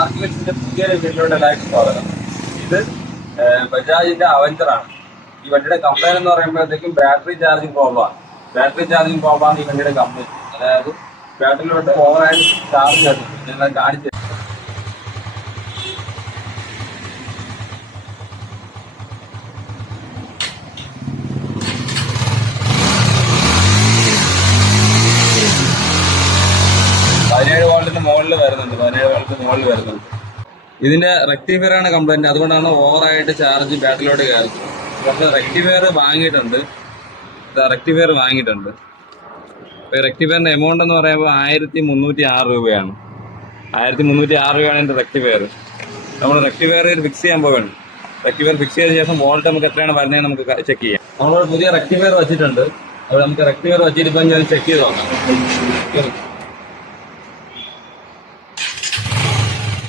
മാർക്കറ്റിന്റെ പുതിയ വീട്ടിലോട്ട് എല്ലാവർക്കും സ്വാഗതം. ഇത് ബജാജിന്റെ അവഞ്ചറാണ്. ഈ വണ്ടിയുടെ കംപ്ലൈന്റ് എന്ന് പറയുമ്പോഴത്തേക്കും ബാറ്ററി ചാർജിങ് പ്രോബ്ലമാണ്. ബാറ്ററി ചാർജിങ് പ്രോബ്ലമാണ് ഈ വണ്ടിയുടെ കംപ്ലൈന്റ്. അതായത് ബാറ്ററിയിലോട്ട് ഓവറായിട്ട് ചാർജ് ചെയ്തിട്ടുണ്ട്. ഞാൻ കാണിച്ചു. മുകളിൽ വരുന്നുണ്ട് 17 വോൾട്ടിന് മുകളിൽ വരുന്നുണ്ട്. ഇതിന്റെ റെക്ടിഫയർ ആണ് കംപ്ലൈന്റ്. അതുകൊണ്ടാണ് ഓവറായിട്ട് ചാർജ് ബാറ്ററിയിലോട്ട് കയറുന്നത്. പക്ഷെ റെക്ടിഫയർ വാങ്ങിയിട്ടുണ്ട്. റെക്ടിഫയറിന്റെ എമൗണ്ട് എന്ന് പറയുമ്പോൾ 1306 രൂപയാണ്. 1306 രൂപയാണ് എന്റെ റെക്ടിഫയർ. നമ്മൾ റെക്ടിഫയർ ഫിക്സ് ചെയ്യാൻ പോവുകയാണ്. റെക്ടിഫയർ ഫിക്സ് ചെയ്ത ശേഷം വോൾട്ട് നമുക്ക് എത്രയാണ് വരുന്നത് നമുക്ക് ചെക്ക് ചെയ്യാം. നമ്മൾ പുതിയ റെക്ടിഫയർ വെച്ചിട്ടുണ്ട്. അപ്പോൾ നമുക്ക് റെക്ടിഫയർ വെച്ചിട്ട് ഇപ്പം ഞാൻ ചെക്ക് ചെയ്ത് നോക്കാം.